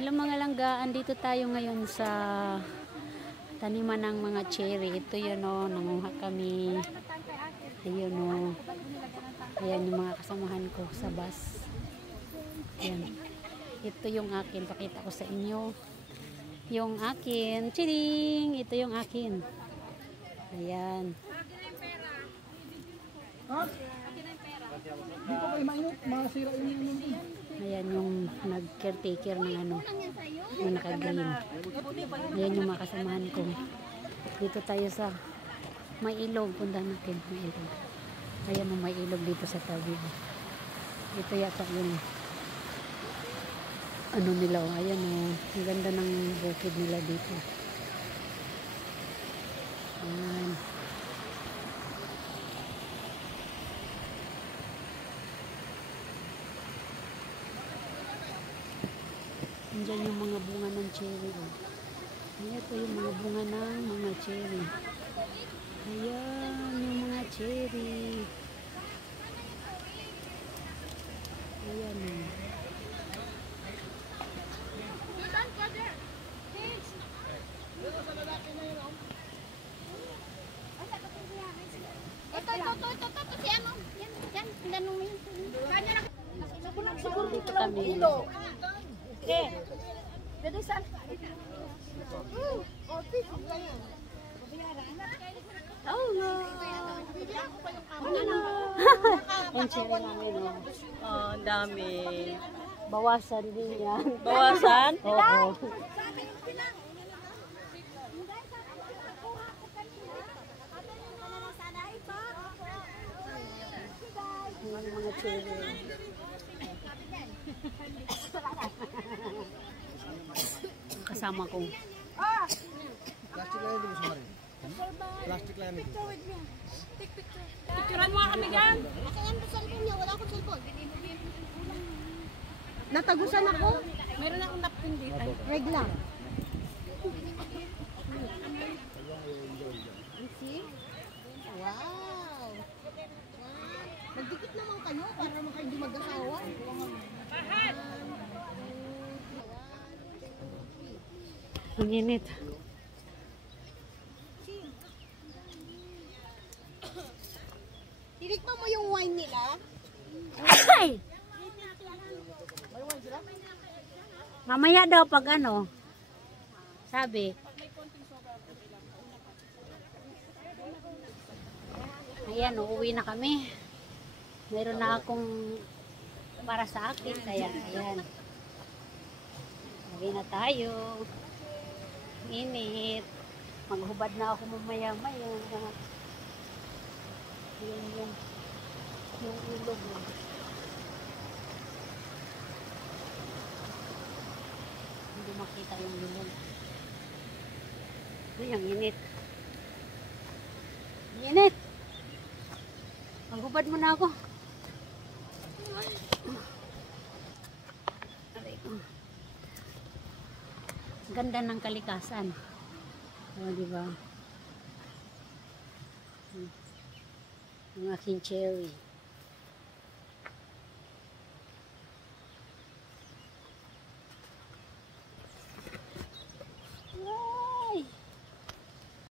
Hello mga langgaan, dito tayo ngayon sa taniman ng mga cherry. Ito yun o, nanguha kami. Ayun o. Ayan yung mga kasamahan ko sa bus. Ayan. Ito yung akin, pakita ko sa inyo. Yung akin, chiring! Ito yung akin. Ayan. Ha? Hindi ko kayo mainit, masira yung Ayan yung nag-caretaker ng ano, yung naka-green. Ayan yung mga kasamahan ko. Dito tayo sa may ilog. Punta natin may ilog. Ayan yung may ilog dito sa tabi. Ito yata yung ano nila. Ayan o. Ang ganda ng bukid nila dito. Ayan. Andiyan yung mga bunga ng cherry. Oh. Ayan po yung mga bunga ng mga cherry. Ayan yung mga cherry. Ayan o. Oh. Dito kami. Oh no. Ang cherry namin o. Oh, ang dami. Bawasan din yan. Bawasan? Oo. Yung mga cherry. Kasama ko. plastic lang yung sumari. Plastic lang yung Picturean mo kami dyan. Natagusan ako. Mayroon akong napkin dito. Regla. Wow. Magdikit naman kayo para kayo hindi mag-asawa. Ang init. Tinikman mo yung wine nila? Ay! Mamaya daw pag ano. Sabi. Ayan, uuwi na kami. Meron na akong para sa akin. Kaya, ayan. Uuwi na tayo. Init. Maghubad na ako mamaya-maya. Ayan yung ilog. Hindi makita yung ilog. Ay, ang init. Ang init. Maghubad mo na ako. Ganda ng kalikasan. O, diba? Ang aking cherry.